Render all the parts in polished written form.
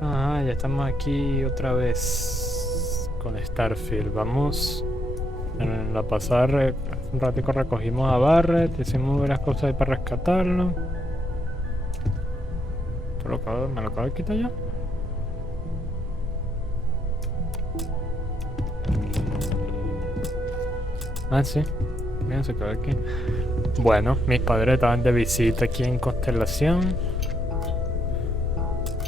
Ah, ya estamos aquí otra vez con Starfield. Vamos. En la pasada un ratico recogimos a Barret, hicimos varias cosas ahí para rescatarlo. ¿Me lo acabo de quitar ya? Ah, sí. Mira, se quedó aquí. Bueno, mis padres estaban de visita aquí en Constelación.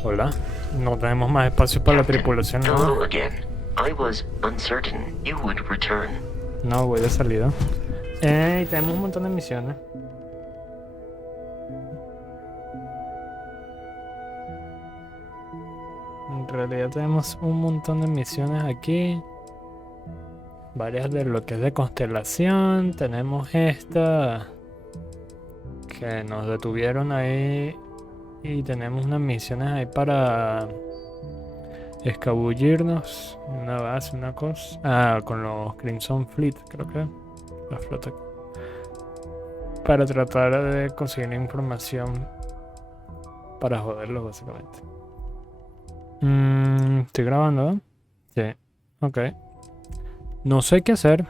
Hola. No tenemos más espacio para la tripulación, ¿no? Hello again. I was uncertain you would return. No, voy de salida. Y tenemos un montón de misiones. En realidad tenemos un montón de misiones aquí. Varias de lo que es de constelación. Tenemos esta que nos detuvieron ahí. Y tenemos unas misiones ahí para escabullirnos. Una base, una cosa. Ah, con los Crimson Fleet, creo que. La flota. Para tratar de conseguir información para joderlos, básicamente. Estoy grabando, ¿eh? Sí. Ok. No sé qué hacer.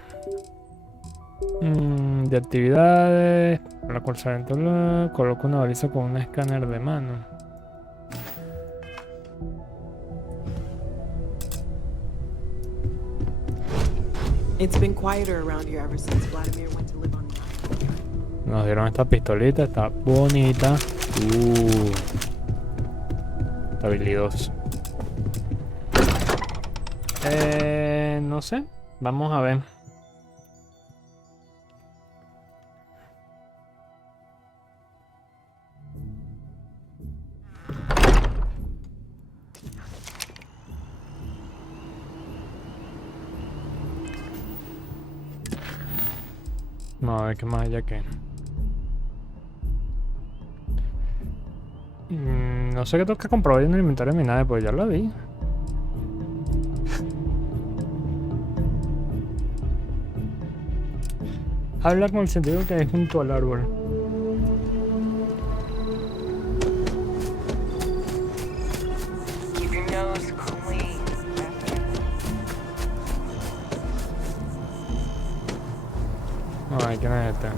De actividades. Para cursar coloco una baliza con un escáner de mano. It's been quieter around here ever since Vladimir went to live on the island. Nos dieron esta pistolita, está bonita. Está habilidoso. No sé. Vamos a ver. Vamos a ver qué más hay aquí. No sé qué tengo que comprobar en el inventario ni nada, pues ya lo vi. Habla con el sentido que hay junto al árbol. Keep your nose clean. Ay, ¿quién es este?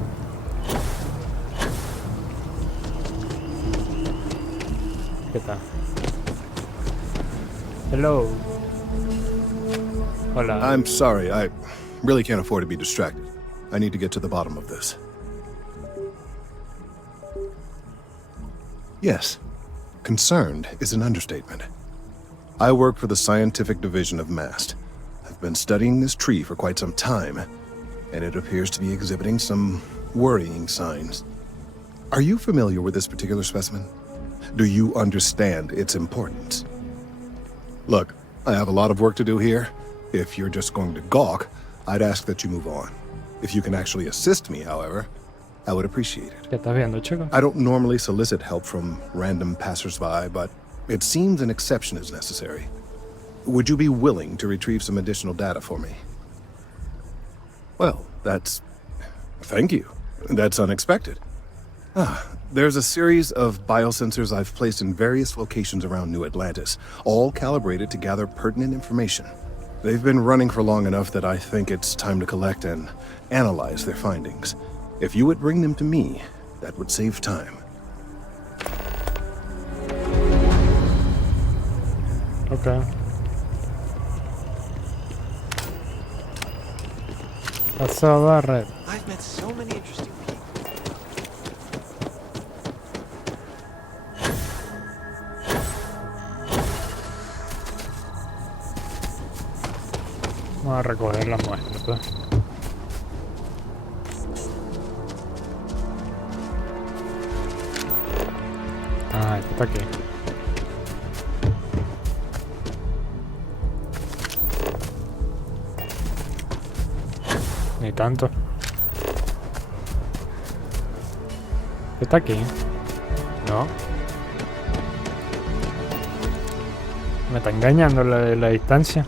¿Qué tal? Hello. Hola. I'm sorry, I really can't afford to be distracted. I need to get to the bottom of this. Yes, concerned is an understatement. I work for the scientific division of MAST. I've been studying this tree for quite some time, and it appears to be exhibiting some worrying signs. Are you familiar with this particular specimen? Do you understand its importance? Look, I have a lot of work to do here. If you're just going to gawk, I'd ask that you move on. If you can actually assist me, however, I would appreciate it. ¿Qué estás viendo, chico? I don't normally solicit help from random passersby, but it seems an exception is necessary. Would you be willing to retrieve some additional data for me? Well, thank you. That's unexpected. There's a series of biosensors I've placed in various locations around New Atlantis, all calibrated to gather pertinent information. They've been running for long enough that I think it's time to collect and analyze their findings. If you would bring them to me, that would save time. Ok. Pasó a Barret. I've met so many interesting people. Vamos a recoger la muestra, pues. Ah, esto está aquí. Ni tanto. Está aquí. No. Me está engañando la distancia.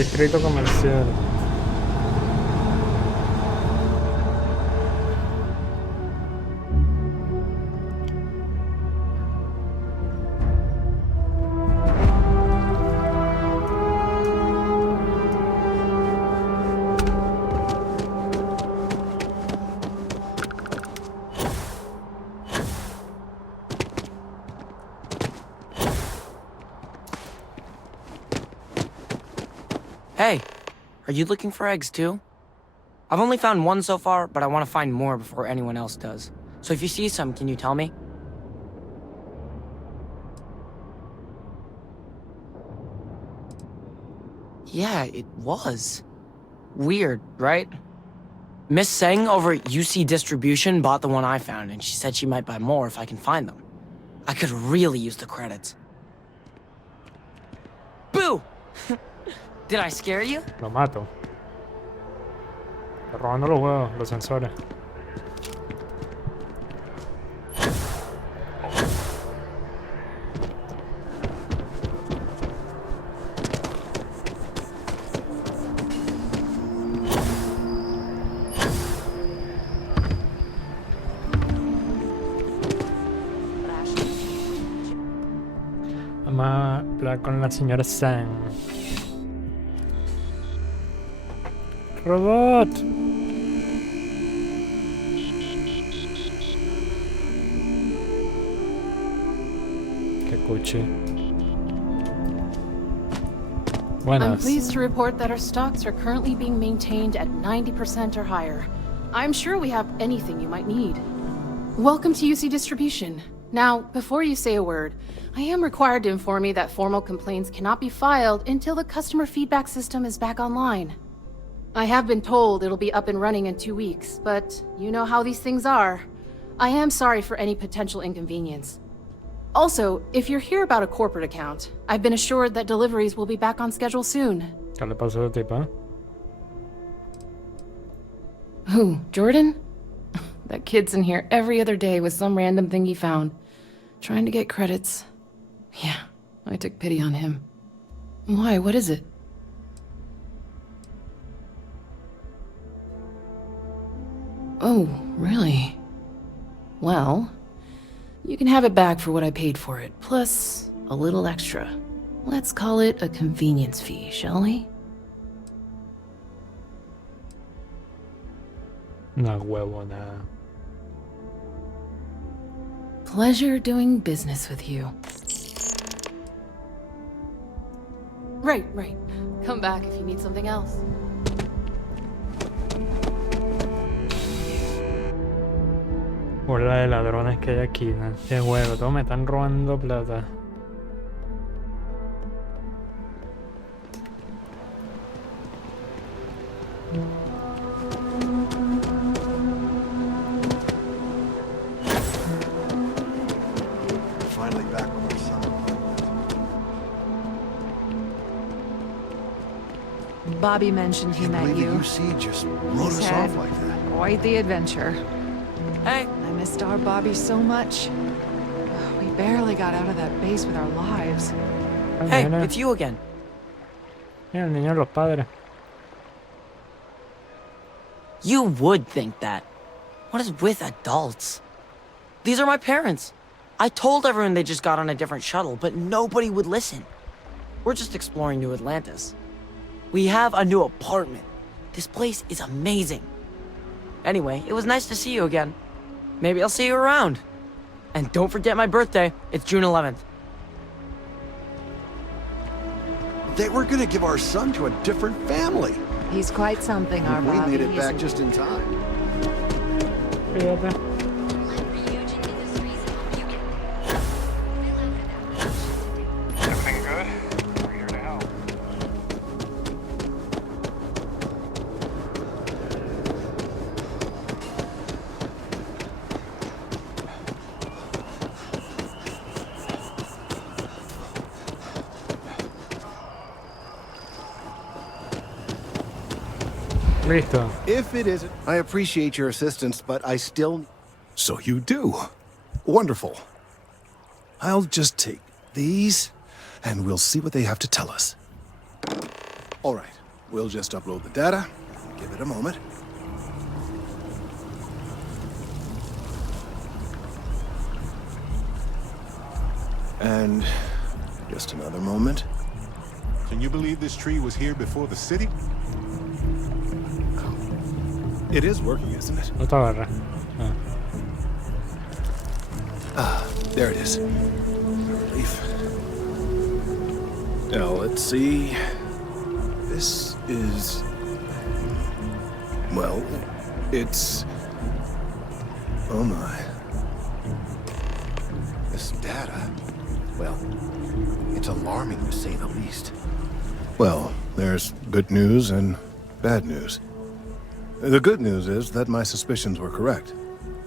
Distrito comercial. Hey, are you looking for eggs too? I've only found one so far, but I want to find more before anyone else does. So if you see some, can you tell me? Yeah, it was. Weird, right? Miss Seng over at UC Distribution bought the one I found, and she said she might buy more if I can find them. I could really use the credits. Boo! Did I scare you? Lo mato. Está robando los huevos, los sensores. Vamos a hablar con la señora Sang. Robot. Qué cuchi. I'm Buenas. pleased to report that our stocks are currently being maintained at 90% or higher. I'm sure we have anything you might need. Welcome to UC Distribution. Now, before you say a word, I am required to inform you that formal complaints cannot be filed until the customer feedback system is back online. I have been told it'll be up and running in 2 weeks, but you know how these things are. I am sorry for any potential inconvenience. Also, if you're here about a corporate account, I've been assured that deliveries will be back on schedule soon. ¿Qué le pasó a este tipo? Who, Jordan? That kid's in here every other day with some random thing he found, trying to get credits. Yeah, I took pity on him. Why, what is it? Oh, really? Well, you can have it back for what I paid for it, plus a little extra. Let's call it a convenience fee, shall we? Una huevona. Pleasure doing business with you. Right. Come back if you need something else. Bola de ladrones que hay aquí, ¿no? Qué huevo, todos me están robando plata. Finally back with our son. Bobby mentioned he Can't met believe you. the UC just wrote He's us had off like that. quite the adventure. Hey, I missed our Bobby so much. We barely got out of that base with our lives. hey, Mira, it's you again. mira el niño de los padres. You would think that. What is with adults? These are my parents. I told everyone they just got on a different shuttle, but nobody would listen. We're just exploring New Atlantis. We have a new apartment. This place is amazing. Anyway, it was nice to see you again. Maybe I'll see you around. And don't forget my birthday. It's June 11th. They were gonna give our son to a different family. He's quite something, our We Bobby. made it back isn't just in time. Fíjate. Everything good? We're here to help. Listo. If it isn't, I appreciate your assistance, but I still... So you do. Wonderful. I'll just take these, and we'll see what they have to tell us. All right, we'll just upload the data. Give it a moment. And just another moment. Can you believe this tree was here before the city? It is working, isn't it? No te agarra. Ah, there it is. Relief. Now, let's see. This is... Well, it's... Oh my. This data, well, it's alarming to say the least. Well, there's good news and bad news. The good news is that my suspicions were correct.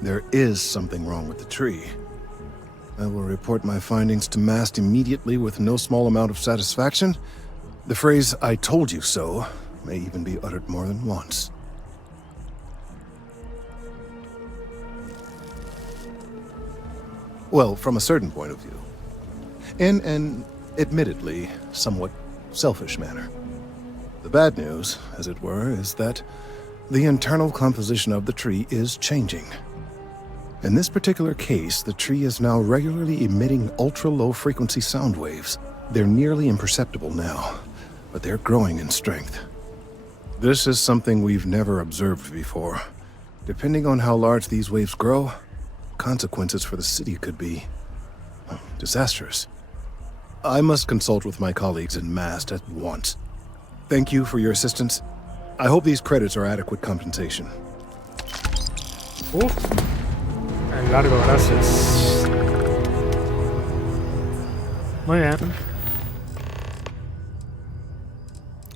There is something wrong with the tree. I will report my findings to MAST immediately with no small amount of satisfaction. The phrase, "I told you so," may even be uttered more than once. Well, from a certain point of view. In an, admittedly, somewhat selfish manner. The bad news, as it were, is that the internal composition of the tree is changing. In this particular case, the tree is now regularly emitting ultra-low frequency sound waves. They're nearly imperceptible now, but they're growing in strength. This is something we've never observed before. Depending on how large these waves grow, consequences for the city could be disastrous. I must consult with my colleagues in MAST at once. Thank you for your assistance. I hope these credits are adequate compensation. En largo, gracias. Muy bien.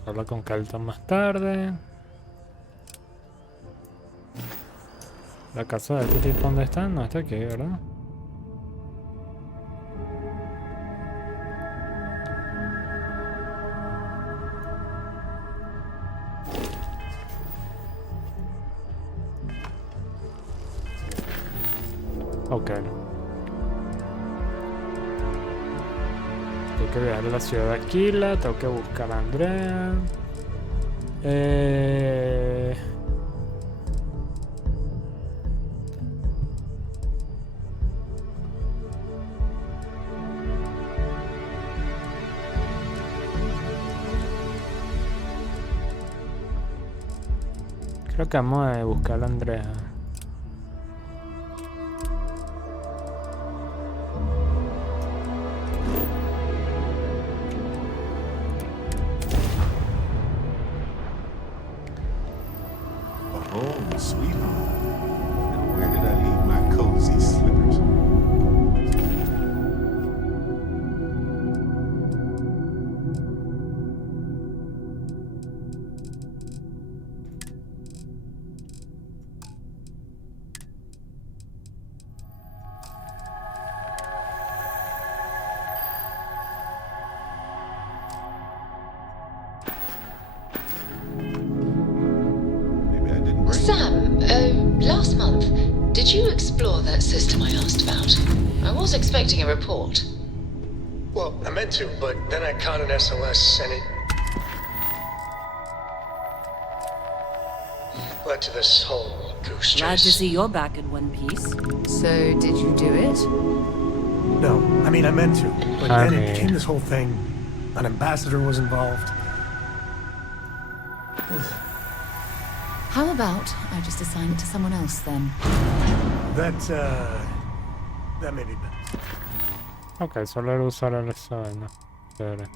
Habla con Calton más tarde. La casa de este tipo, ¿dónde está? No, está aquí, ¿verdad? Ok. Tengo que viajar a la ciudad de Aquila, tengo que buscar a Andrea. Creo que vamos a buscar a Andrea. Oh, sweet home. And where did I leave my cozy slippers? Sam, last month, did you explore that system I asked about? I was expecting a report. Well, I meant to, but then I caught an SOS and it led to this whole goose chase. Glad to see you're back in one piece. So, did you do it? No, I mean, I meant to, but then it became this whole thing. An ambassador was involved. How about I just assign it to someone else then? That may be better. Ok, solo era usar el vaina. Chévere.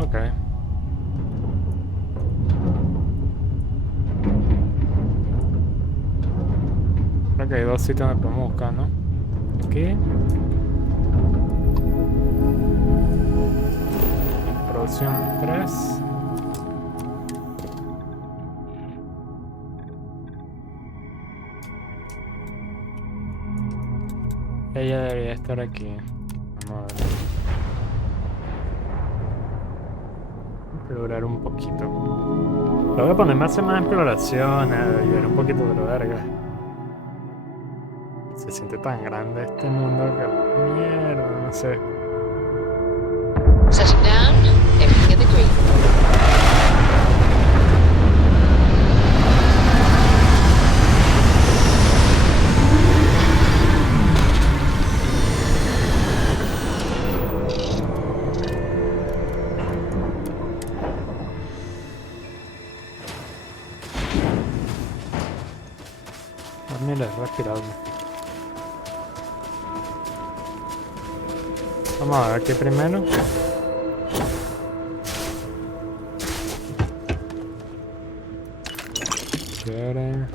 Ok. Creo que hay dos sitios donde podemos buscar, ¿no? Aquí. Producción 3. Ella debería estar aquí. Vamos a ver. explorar un poquito. Lo voy a poner más en más exploración, y ver un poquito de lo verga. Se siente tan grande este mundo que mierda, no sé. Setting down, everything in the green. Mira, es respirable. Vamos a ver aquí primero. Chévere.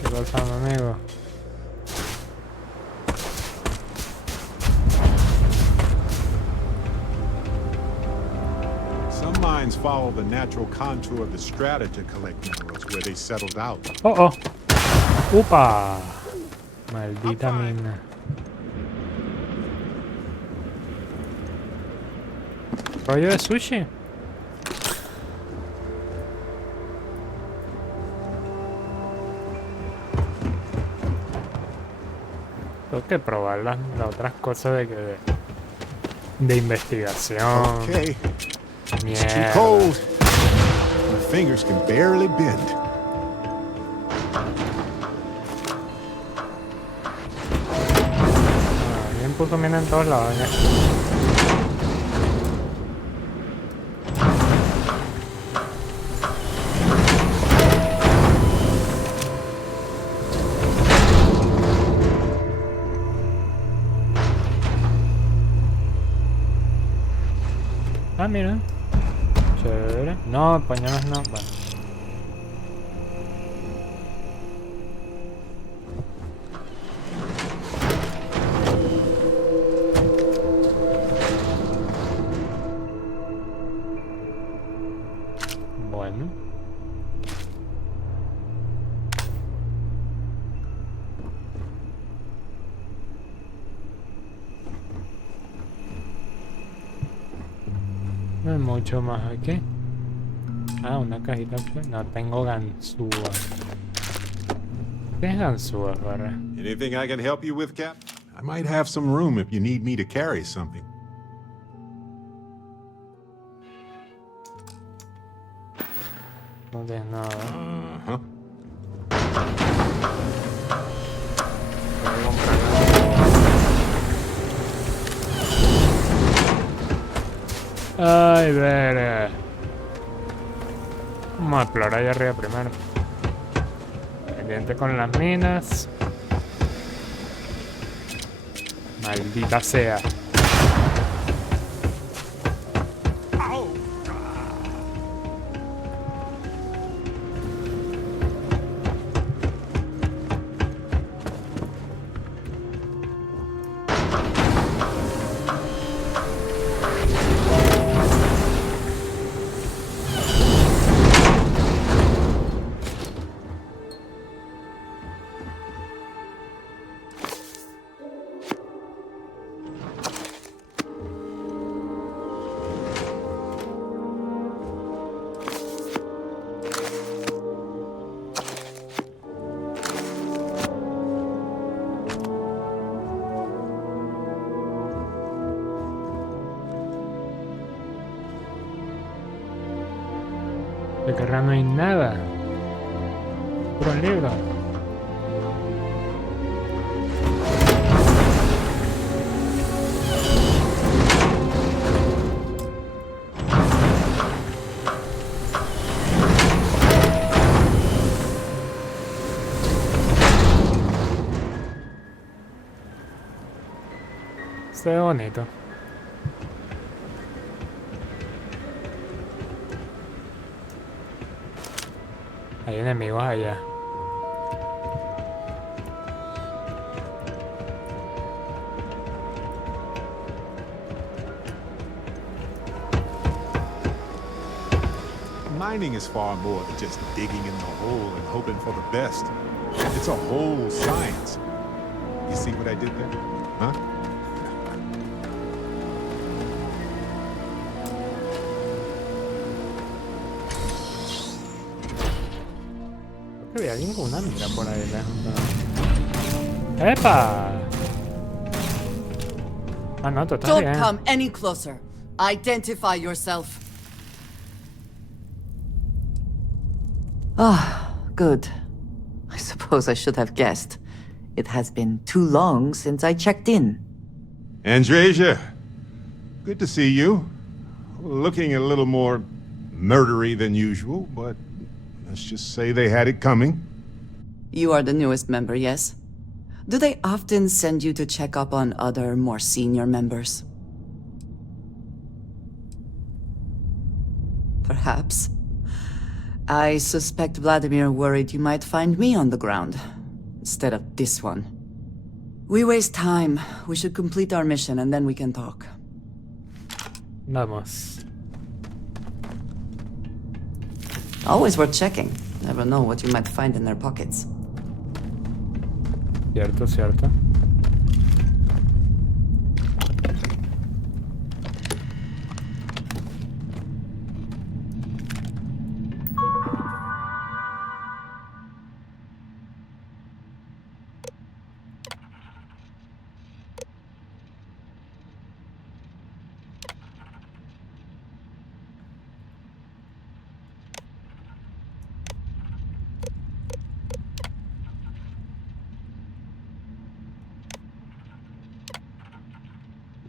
¿Qué pasa, mi amigo? Some mines follow the natural contour of the strata to collect minerals where they settled out. Oh, oh. ¡Upa! Maldita mina. ¿Rollo de sushi? Tengo que probar las otras cosas de investigación. Okay. It's too Mierda. cold. My fingers can barely bend. Bien puso mina en todos lados, ¿eh? Ah, mira. Chévere. No, pañuelos no. Bueno. Bueno. No hay mucho más aquí. Ah, una cajita. No tengo ganzúa. ¿Qué es ganzúa, barra? Anything I can help you with, Cap? I might have some room if you need me to carry something. No tienes nada. Uh-huh. Ay, verga. Vamos a explorar allá arriba primero. Pendiente con las minas. Maldita sea. De carrera no hay nada. Puro libro. Se ve bonito. Hay enemigos allá. Mining is far more than just digging in the hole and hoping for the best. It's a whole science. You see what I did there? Huh? había ninguna mira por ahí lejos. ¡Epa! Ah, no, tú estás Don't bien. come any closer. Identify yourself. Ah, good. I suppose I should have guessed. It has been too long since I checked in. Andresia, good to see you. Looking a little more murdery than usual, but let's just say they had it coming. You are the newest member, yes? Do they often send you to check up on other, more senior members? Perhaps. I suspect Vladimir worried you might find me on the ground, instead of this one. We waste time. We should complete our mission and then we can talk. Vamos. Always worth checking. Never know what you might find in their pockets. Cierto, cierto.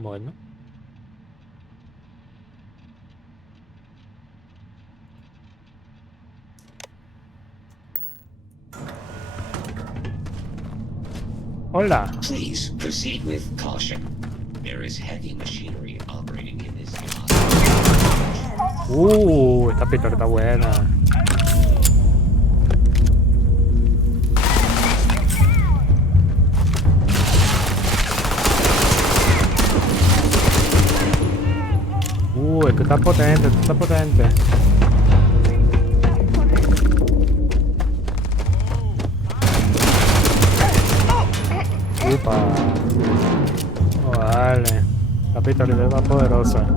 Bueno. Hola. Please proceed with caution. There is heavy machinery operating in this yacht. Esta pistola está buena. Esto está potente, esto está potente. Upa. Oh, vale. La pistola está poderosa.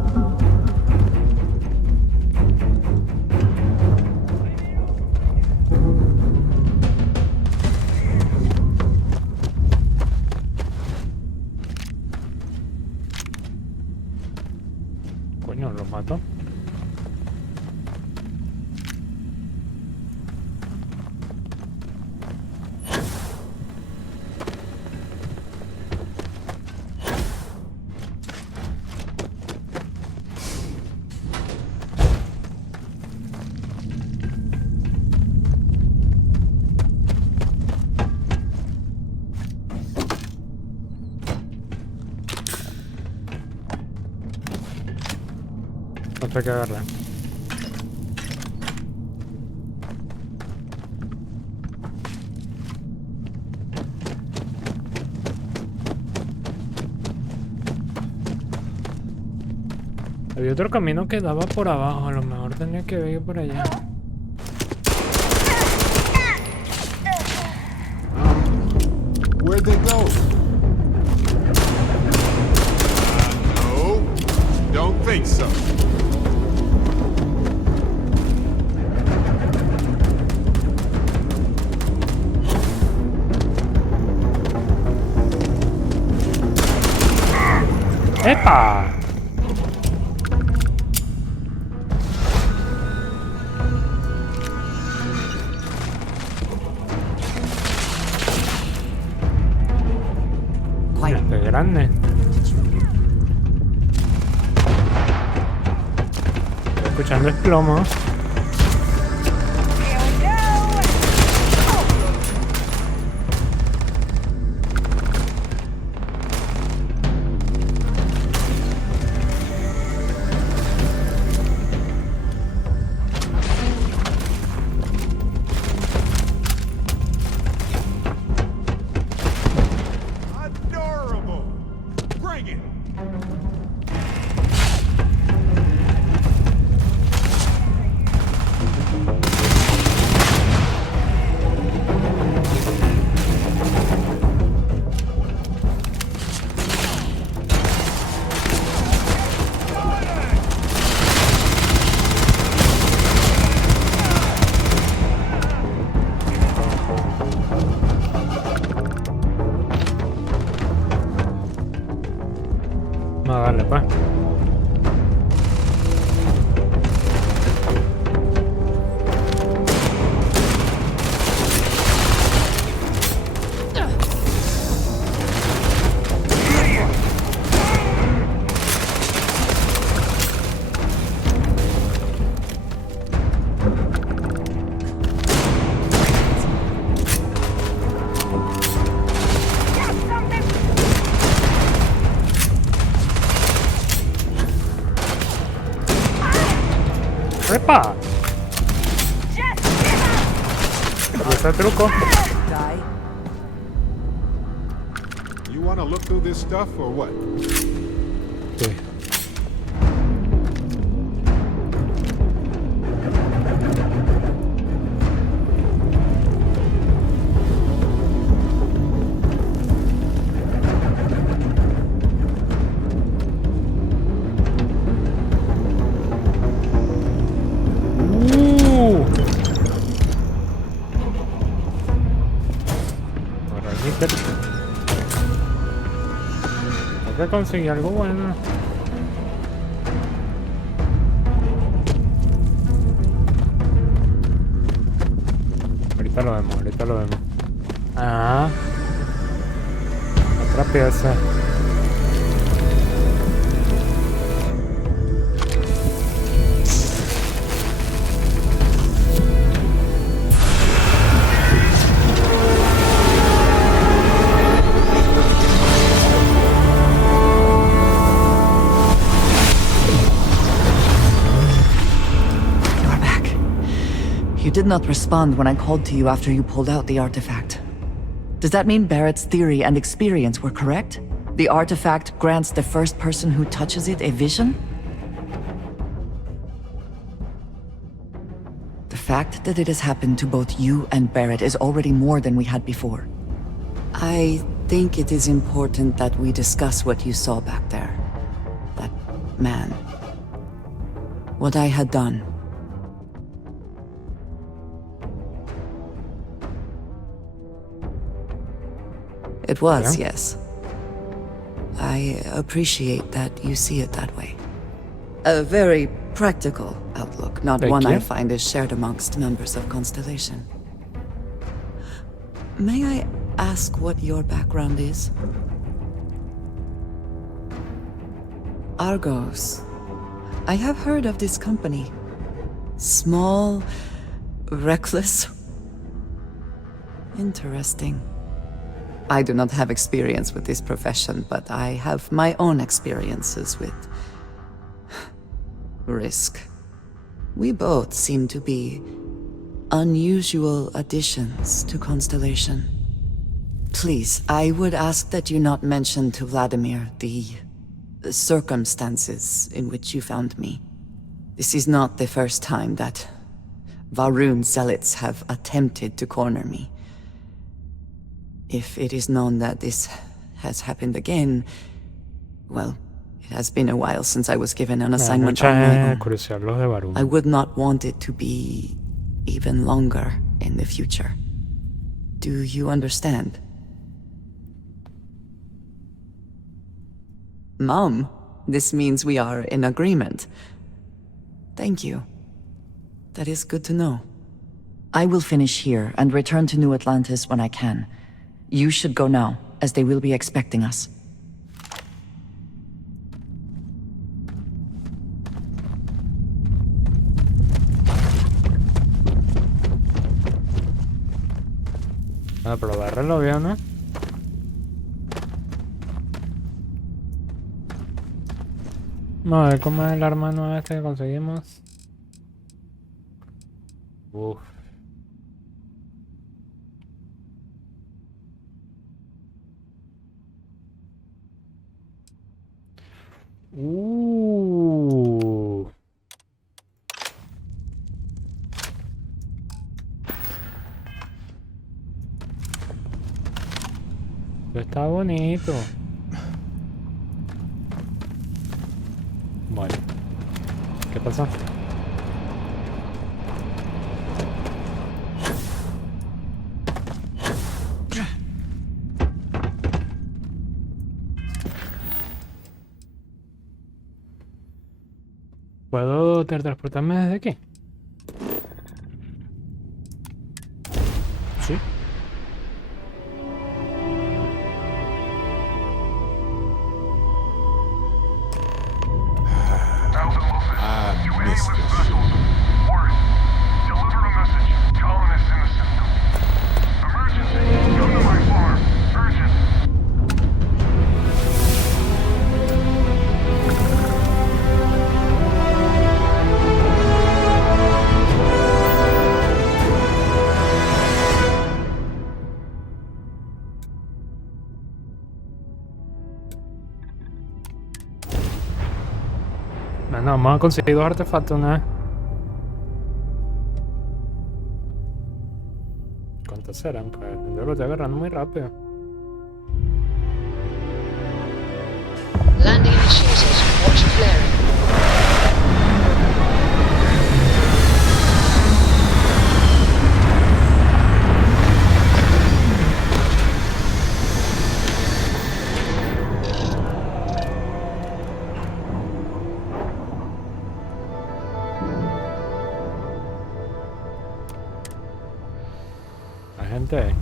Coño, lo mato. Otra que agarrar. Había otro camino que daba por abajo, a lo mejor tenía que ir por allá. Where'd they go? No, don't think so. ¡Epa! Este grande. Estoy escuchando el plomo. ¡Epa! Ese truco. You want to look through this stuff or what? Sí. Hay que conseguir algo bueno. Ahorita lo vemos, ahorita lo vemos. Ah, otra pieza. You did not respond when I called to you after you pulled out the artifact. Does that mean Barrett's theory and experience were correct? The artifact grants the first person who touches it a vision? The fact that it has happened to both you and Barrett is already more than we had before. I think it is important that we discuss what you saw back there. That man. What I had done. It was, yes. I appreciate that you see it that way. A very practical outlook, not one I find is shared amongst members of Constellation. May I ask what your background is? Argos. I have heard of this company. Small, reckless. Interesting. I do not have experience with this profession, but I have my own experiences with risk. We both seem to be unusual additions to Constellation. Please, I would ask that you not mention to Vladimir the circumstances in which you found me. This is not the first time that Varun zealots have attempted to corner me. If it is known that this has happened again, well, it has been a while since I was given an assignment on my own. I would not want it to be even longer in the future. Do you understand? Mom, this means we are in agreement. Thank you. That is good to know. I will finish here and return to New Atlantis when I can. You should go now, as they will be expecting us. A probarlo bien, ¿no? Vamos a ver cómo es el arma nueva que conseguimos. Uf. Está bonito. Bueno. ¿Qué pasó? ¿Puedo teletransportarme desde aquí? Sí. Vamos a conseguir 2 artefactos una vez. ¿Cuántos serán? Pues yo lo estoy agarrando muy rápido. Landing initiated. Watch flaring. La gente.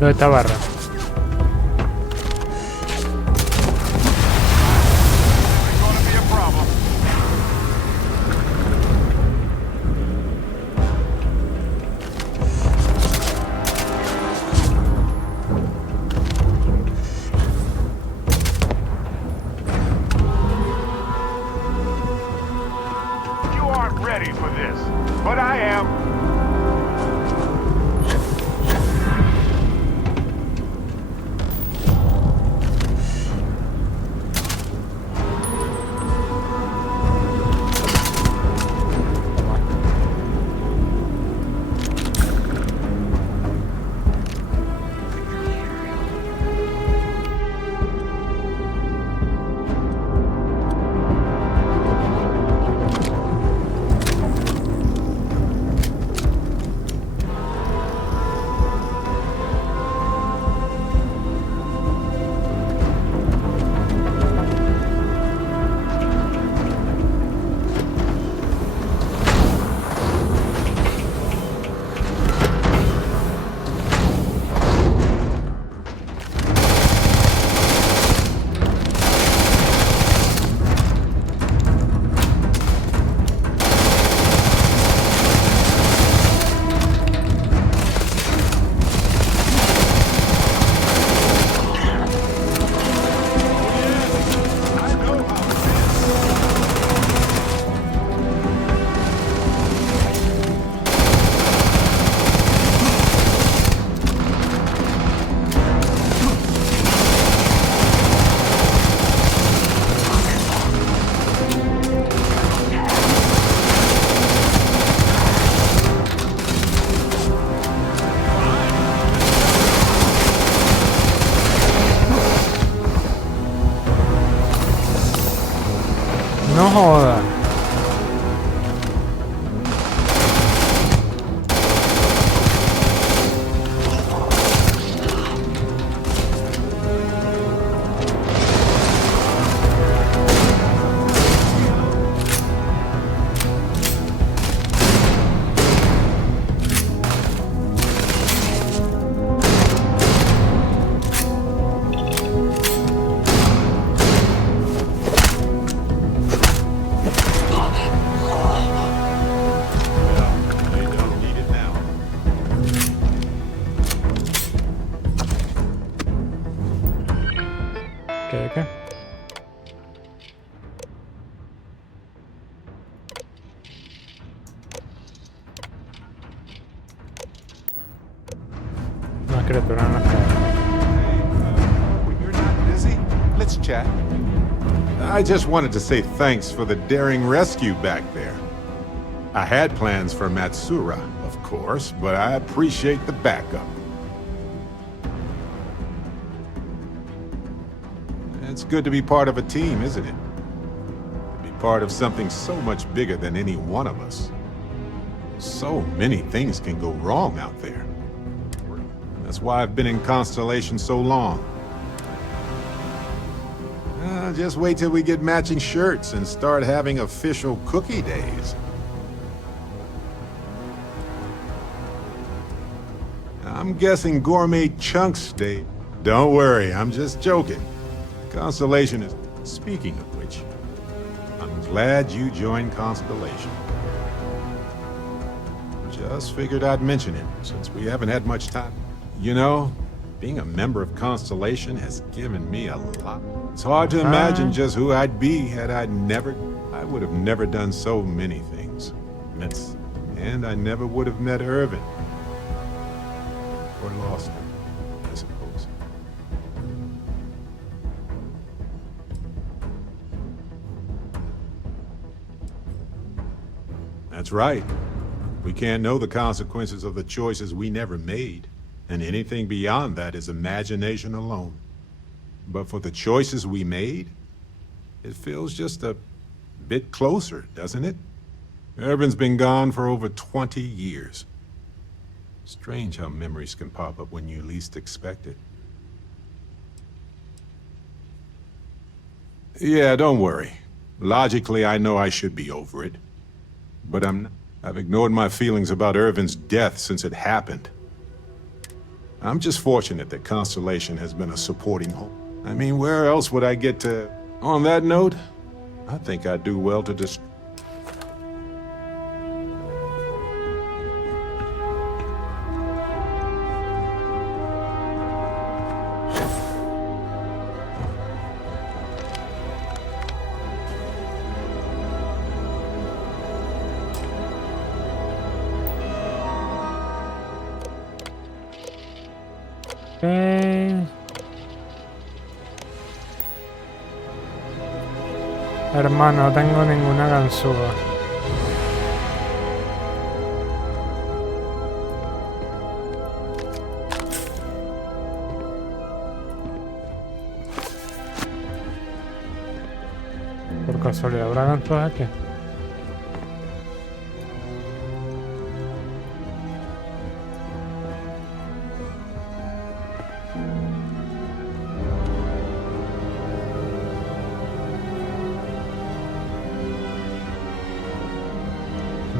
¿Dónde está Barra? You aren't ready for this, but I am. No joda. ¿Qué? Una criatura en las caras. You're not busy? Let's chat. I just wanted to say thanks for the daring rescue back there. I had plans for Matsura, of course, but I appreciate the backup. It's good to be part of a team, isn't it? To be part of something so much bigger than any one of us. So many things can go wrong out there. That's why I've been in Constellation so long. Just wait till we get matching shirts and start having official cookie days. I'm guessing Gourmet Chunks Day. Don't worry, I'm just joking. Constellation is... Speaking of which, I'm glad you joined Constellation. Just figured I'd mention it, since we haven't had much time. You know, being a member of Constellation has given me a lot. It's hard to imagine just who I'd be had I would have never done so many things. And I never would have met Irvin. Or lost him, I suppose. That's right. We can't know the consequences of the choices we never made, and anything beyond that is imagination alone. But for the choices we made, it feels just a bit closer, doesn't it? Irvin's been gone for over 20 years. Strange how memories can pop up when you least expect it. Yeah, don't worry. Logically, I know I should be over it. But I'm not. I've ignored my feelings about Irvin's death since it happened. I'm just fortunate that Constellation has been a supporting home. I mean, where else would I get to... On that note, I think I'd do well to just... Hermano, no tengo ninguna ganzúa. Por casualidad, ¿habrá ganzúas aquí?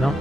No.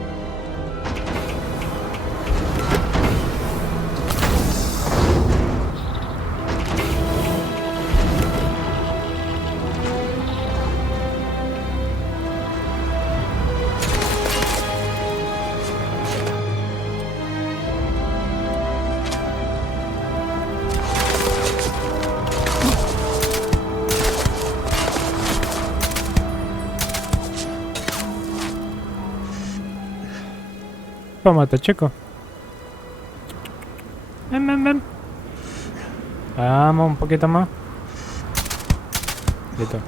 Tómate, chico. Ven, ven, ven. Vamos un poquito más. Listo.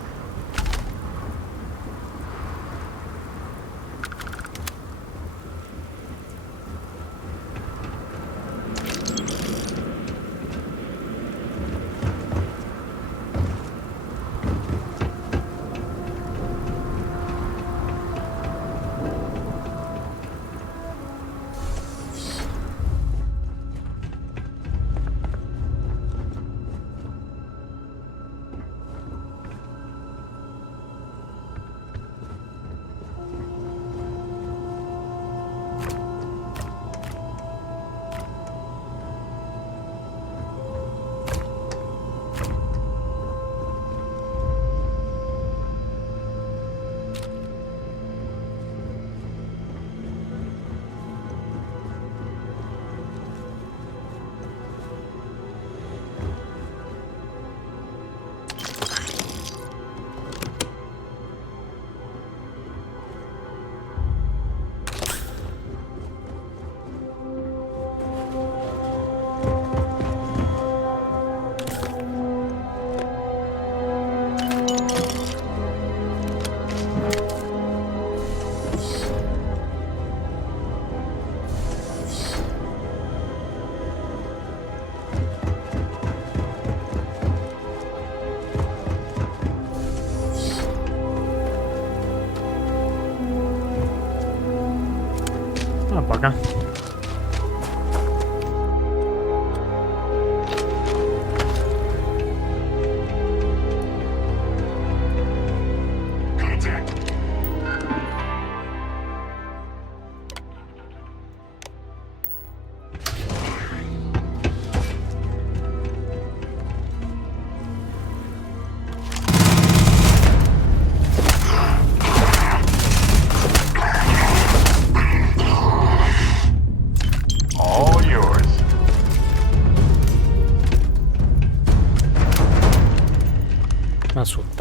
Para acá.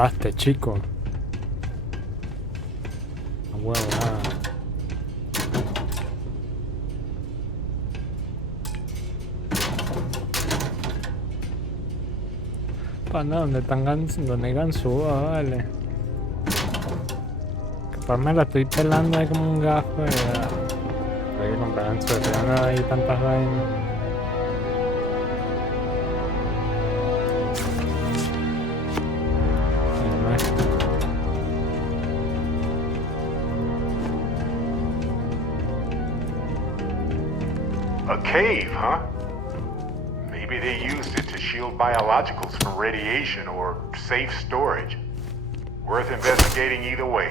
mataste, chico. A huevo, nada. Pana, donde ganzúa, vale. Capaz me la estoy pelando ahí como un gafo. Hay que comprar ganzúa, ya no hay tantas vainas. A cave, huh? Maybe they used it to shield biologicals from radiation or safe storage. Worth investigating either way.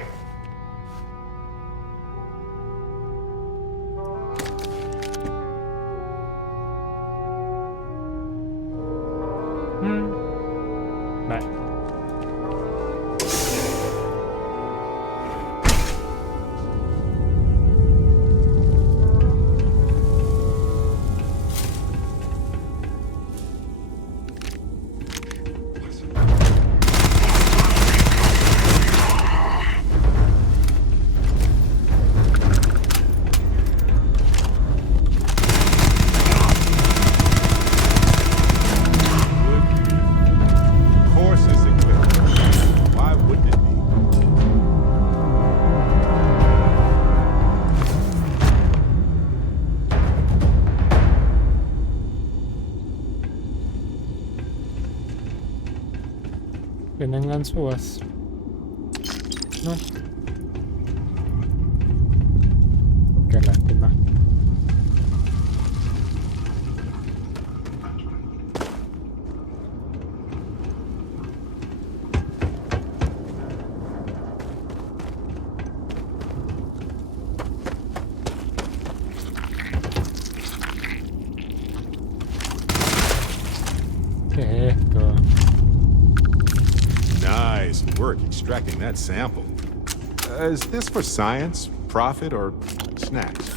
Vale. Vienen ganzúas. No. Qué lástima. ¿Qué es esto? Nice work extracting that sample. Is this for science, profit, or snacks?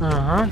Ajá.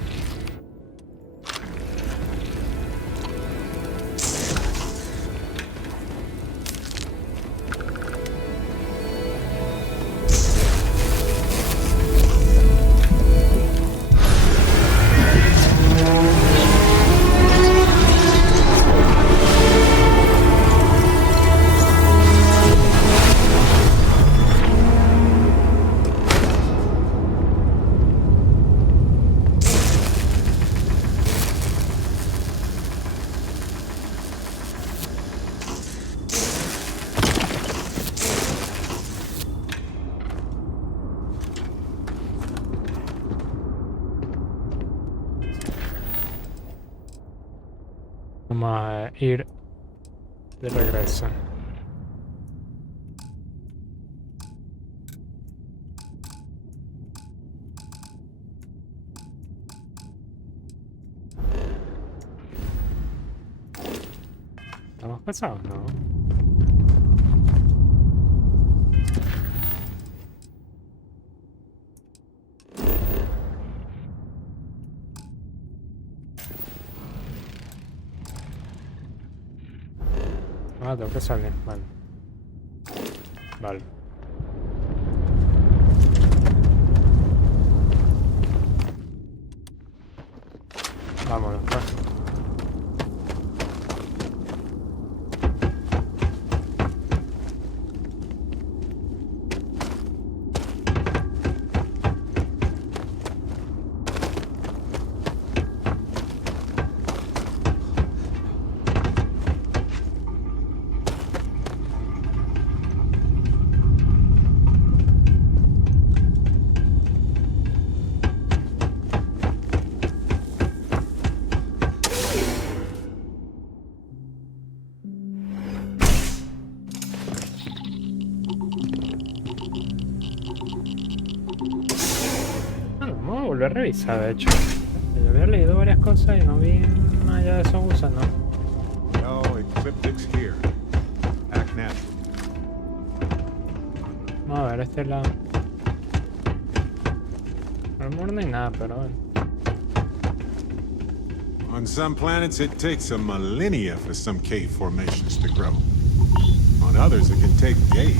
Vamos a ir de regreso. ¿Estamos pasados? No. Ah, tengo que salir, vale. Vale. Vámonos, pues. Volver a revisar, de hecho. Yo había leído varias cosas y no vi más allá de esos gusanos. No ecliptics here. natural. Vamos a ver este lado. Armor no hay nada, pero bueno. On some planets, it takes a millennia for some cave formations to grow. On others, it can take days.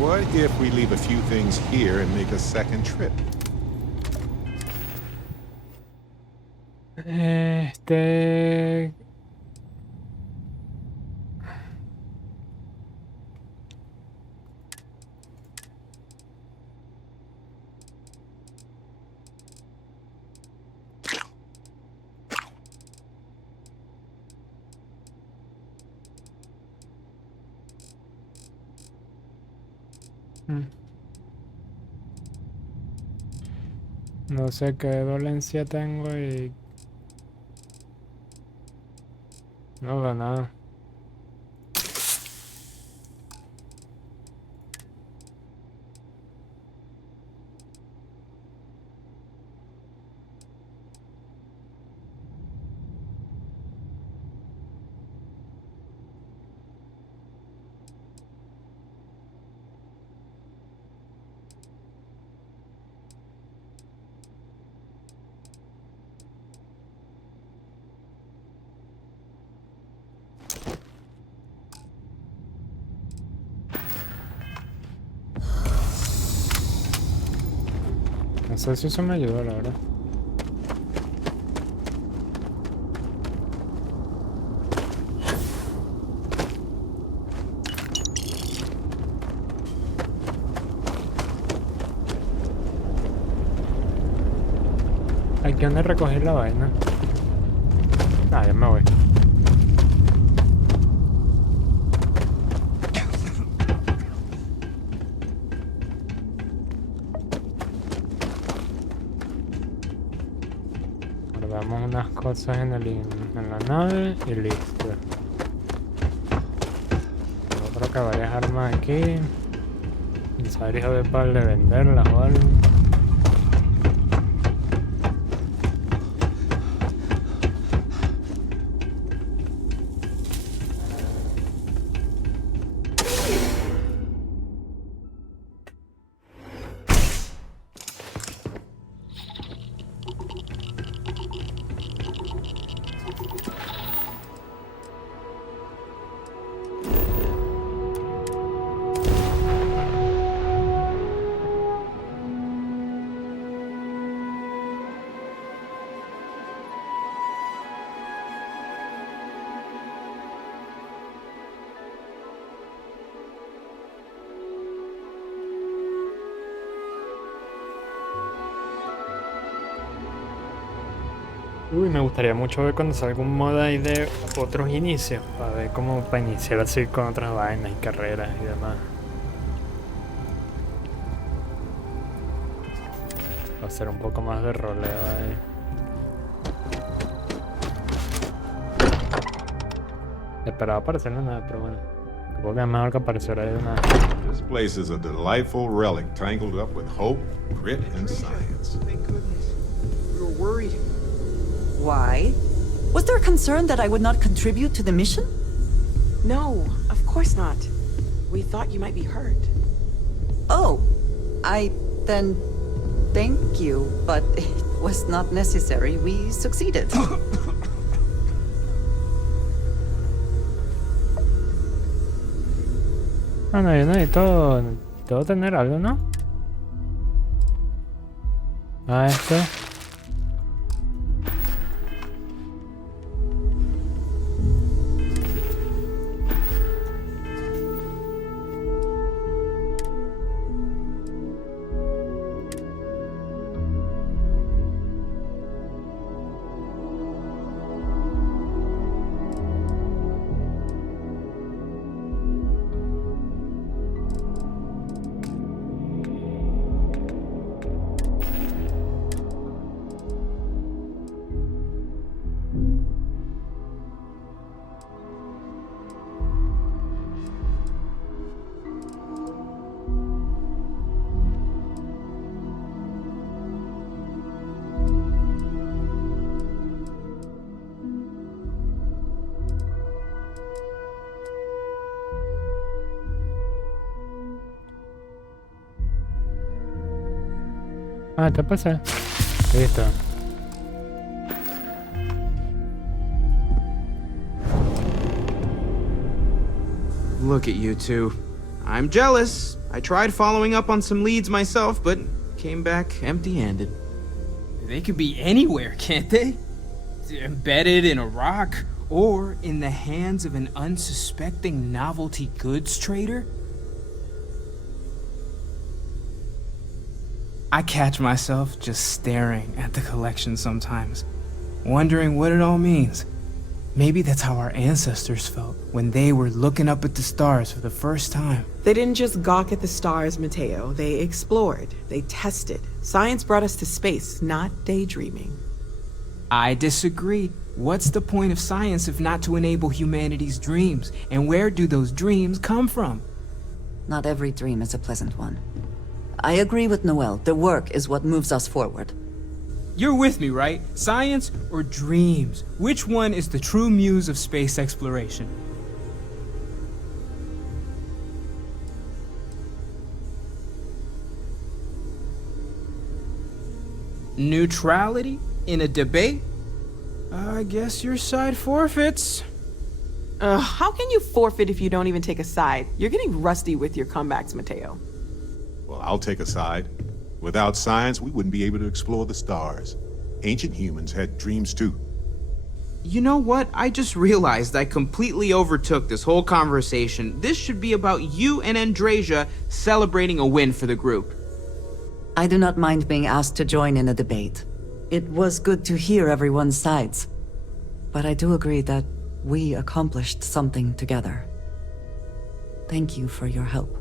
What if we leave a few things here and make a second trip? No sé qué dolencia tengo y... no veo nada. No sé si eso me ayudó, la verdad. Aquí donde recogí la vaina. Ah, ya me voy. Guardamos unas cosas en la nave y listo. Yo creo que varias armas aquí. Necesario ver para venderlas o algo. Uy, me gustaría mucho ver cuando salga un mod ahí de otros inicios, para ver cómo para iniciar así con otras vainas y carreras y demás. Va a ser un poco más de roleo ahí. Esperaba aparecer en nada, pero bueno. Supongo que es mejor que apareciera ahí de nada. This place is a delightful relic tangled up with hope, grit, and science. Thank goodness. We were worried. Why? Was there a concern that I would not contribute to the mission? No, of course not. We thought you might be hurt. Oh, then thank you, but it was not necessary. We succeeded. Ah, no, yo necesito tener algo, ¿no? a esto. Ah, te pasé. Listo. Look at you two. I'm jealous. I tried following up on some leads myself, but came back empty-handed. They could be anywhere, can't they? Embedded in a rock, or in the hands of an unsuspecting novelty goods trader? I catch myself just staring at the collection sometimes, wondering what it all means. Maybe that's how our ancestors felt when they were looking up at the stars for the first time. They didn't just gawk at the stars, Mateo. They explored. They tested. Science brought us to space, not daydreaming. I disagree. What's the point of science if not to enable humanity's dreams? And where do those dreams come from? Not every dream is a pleasant one. I agree with Noel. The work is what moves us forward. You're with me, right? Science or dreams? Which one is the true muse of space exploration? Neutrality in a debate? I guess your side forfeits. How can you forfeit if you don't even take a side? You're getting rusty with your comebacks, Mateo. Well, I'll take a side. Without science, we wouldn't be able to explore the stars. Ancient humans had dreams too. You know what? I just realized I completely overtook this whole conversation. This should be about you and Andrasia celebrating a win for the group. I do not mind being asked to join in a debate. It was good to hear everyone's sides. But I do agree that we accomplished something together. Thank you for your help.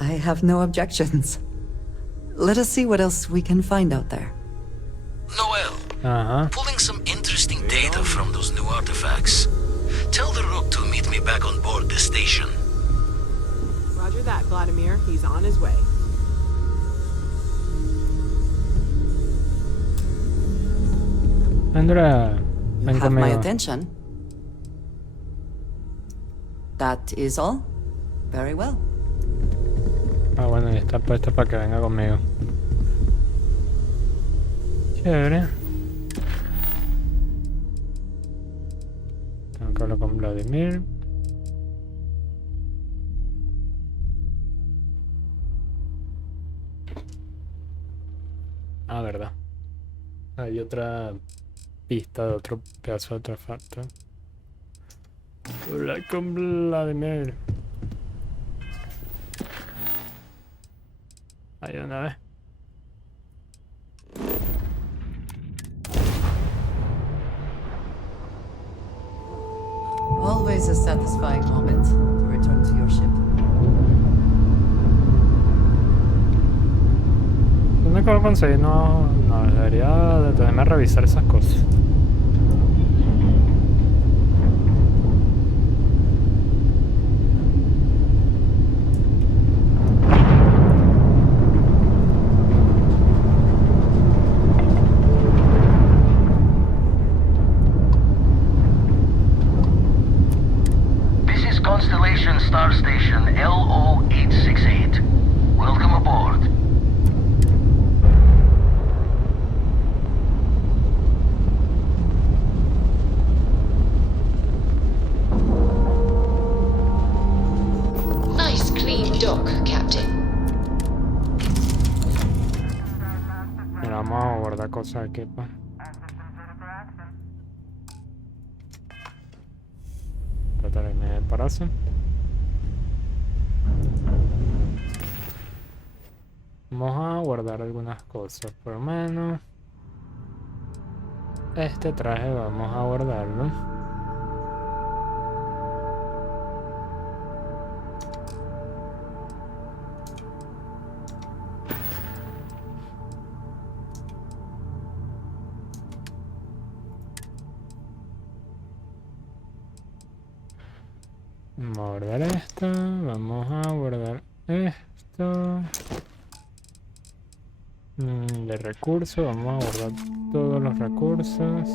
I have no objections. Let us see what else we can find out there. Noel, pulling some interesting data from those new artifacts. Tell the Rook to meet me back on board the station. Roger that, Vladimir. He's on his way. Andrea, You ven have my conmigo. attention. That is all? Very well. Ah, bueno, y está puesta para que venga conmigo. Chévere. Tengo que hablar con Vladimir. Ah, verdad. Hay otra pista de otro pedazo de artefacto. Hablar con Vladimir. Ahí una vez. Always a satisfying moment to return to your ship. ¿Dónde puedo conseguir? No, debería detenerme a revisar esas cosas. This is Constellation Star Station LO868. Welcome aboard. Nice clean dock, Captain. vamos a guardar cosas aquí, pues. Tratar de me parase. Vamos a guardar algunas cosas, por lo menos. Este traje vamos a guardarlo. Vamos a guardar esto, vamos a guardar esto. De recursos, vamos a guardar todos los recursos.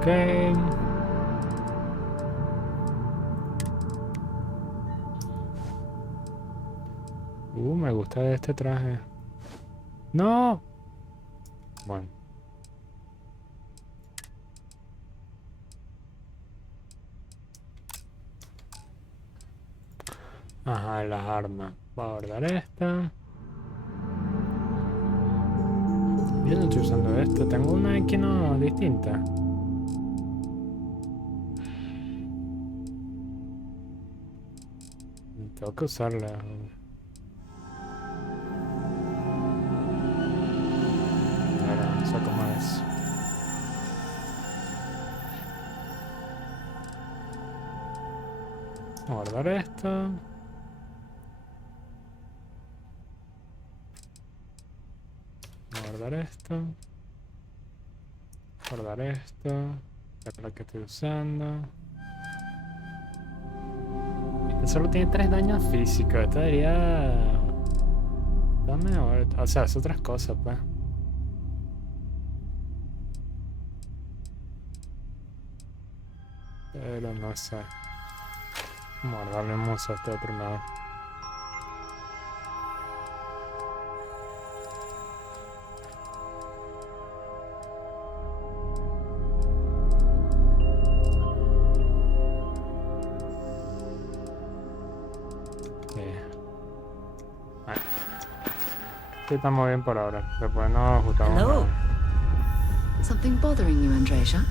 Okay. Me gusta de este traje. ¡No! Bueno. Ajá, las armas. Voy a guardar esta. Yo no estoy usando esto. Tengo una aquí no distinta. Tengo que usarla. Ahora, no sé cómo es. Guardar esto. Guardar esto. Guardar esto. Es lo que estoy usando. Solo tiene 3 daños físicos. Esto debería... Está mejor. O sea, es otras cosas, pues. Pero no sé. Vamos a darle mucho a este otro lado. Sí, estamos bien por ahora. Después nos ajustamos. Hello. Something bothering you, Andreja?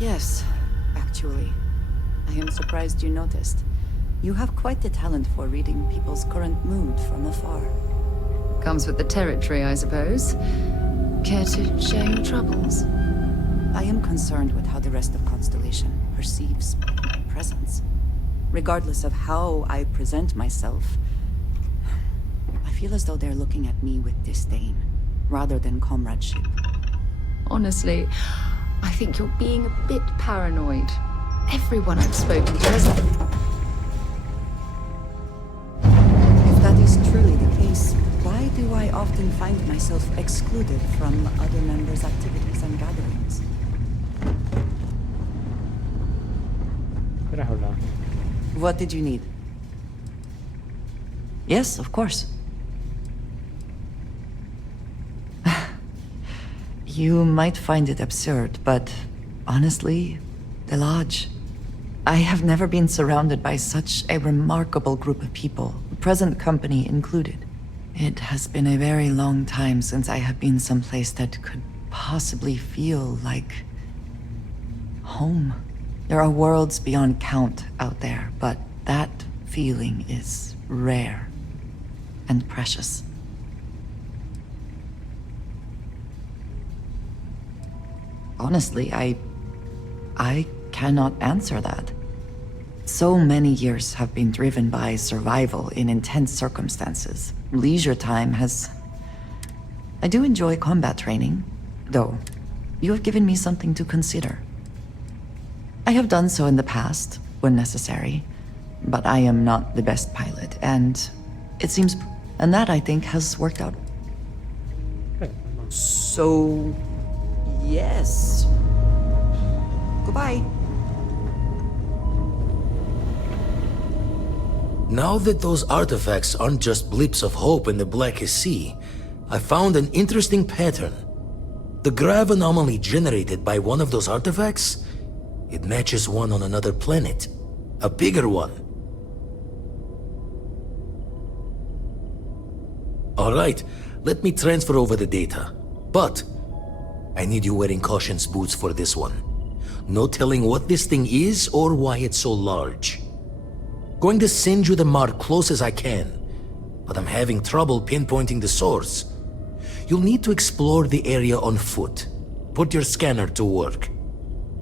Yes, actually. I am surprised you noticed. You have quite the talent for reading people's current mood from afar. Comes with the territory, I suppose. Care to share your troubles? I am concerned with how the rest of Constellation perceives my presence. Regardless of how I present myself, I feel as though they're looking at me with disdain, rather than comradeship. Honestly, I think you're being a bit paranoid. Everyone I've spoken to has... If that is truly the case, why do I often find myself excluded from other members' activities and gatherings? What did you need? Yes, of course. You might find it absurd, but honestly, the Lodge. I have never been surrounded by such a remarkable group of people, present company included. It has been a very long time since I have been someplace that could possibly feel like home. There are worlds beyond count out there, but that feeling is rare and precious. Honestly, I cannot answer that. So many years have been driven by survival in intense circumstances. Leisure time has... I do enjoy combat training, though. You have given me something to consider. I have done so in the past, when necessary, but I am not the best pilot, and it seems... And that, I think, has worked out. So... yes. Goodbye. Now that those artifacts aren't just blips of hope in the blackest sea, I found an interesting pattern. The grav anomaly generated by one of those artifacts, it matches one on another planet. A bigger one. Alright, let me transfer over the data. But I need you wearing Caution's boots for this one. No telling what this thing is or why it's so large. Going to send you the mark close as I can, but I'm having trouble pinpointing the source. You'll need to explore the area on foot. Put your scanner to work.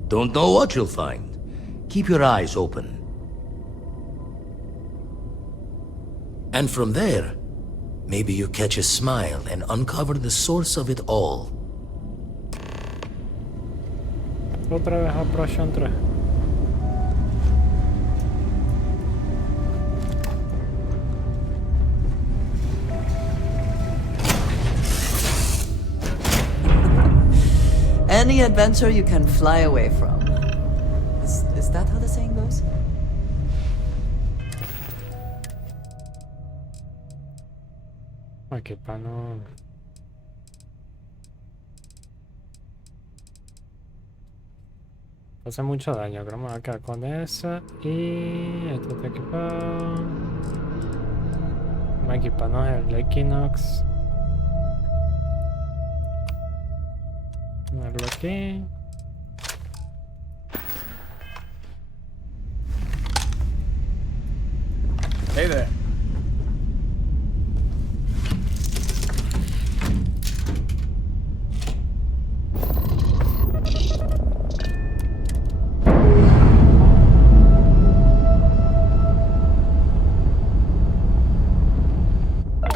Don't know what you'll find. Keep your eyes open. And from there, maybe you catch a smile and uncover the source of it all. Otra vez Operation 3. Any adventure you can fly away from. Is that how the saying goes? Aquí para no... hace mucho daño, creo que me voy a quedar con esa. Y esto está equipado. Vamos a equiparnos el Equinox. Ponerlo aquí. Hey there.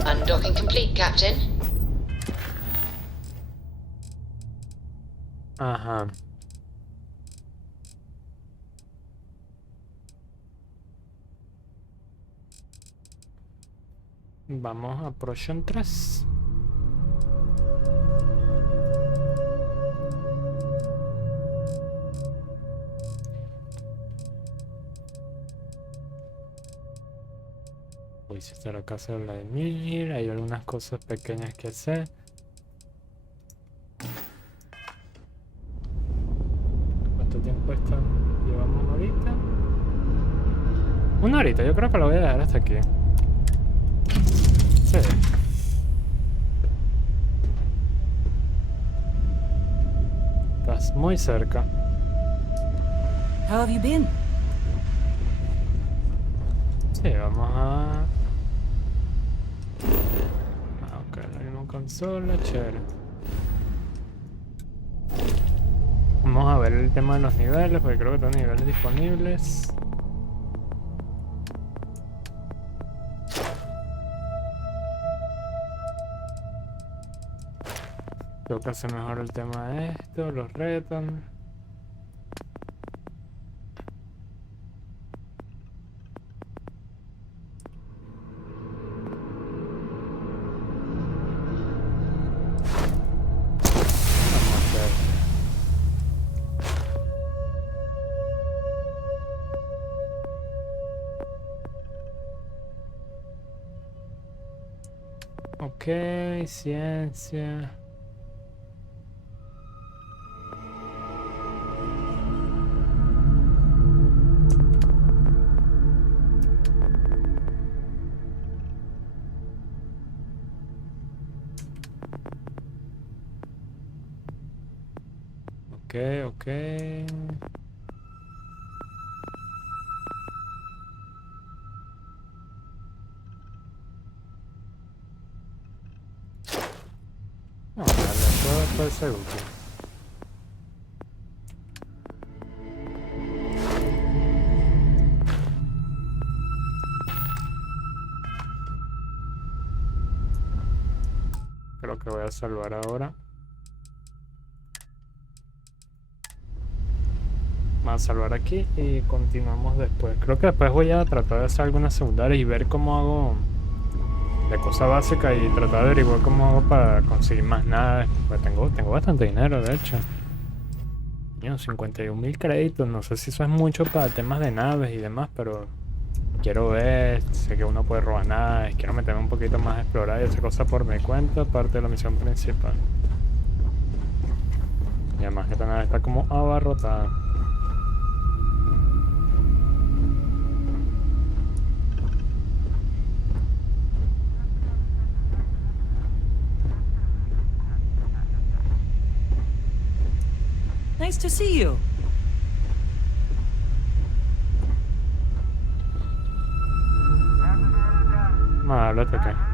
Undocking complete, Captain. Ajá. Vamos a Operation 3. Voy a visitar la casa de Vladimir. Hay algunas cosas pequeñas que hacer. ¿Cuánto tiempo llevamos ahorita? Una horita, yo creo que lo voy a dejar hasta aquí. Sí. Estás muy cerca. How have you been? Sí, vamos a... ok, la misma consola, chévere. Vamos a ver el tema de los niveles, porque creo que tengo niveles disponibles. Tengo que hacer mejor el tema de esto, los retos. Ok, ciencia. Ok, ok. No, vale, puede ser útil. Creo que voy a salvar ahora. Vamos a salvar aquí y continuamos después. Creo que después voy a tratar de hacer algunas secundarias y ver cómo hago de cosa básica y tratar de averiguar cómo hago para conseguir más naves. Pues tengo bastante dinero, de hecho. 51.000 créditos. No sé si eso es mucho para temas de naves y demás, pero quiero ver, sé que uno puede robar nada, quiero meterme un poquito más a explorar y hacer cosas por mi cuenta, aparte de la misión principal. Y además que esta nave está como abarrotada. Nice to see you. Háblate acá.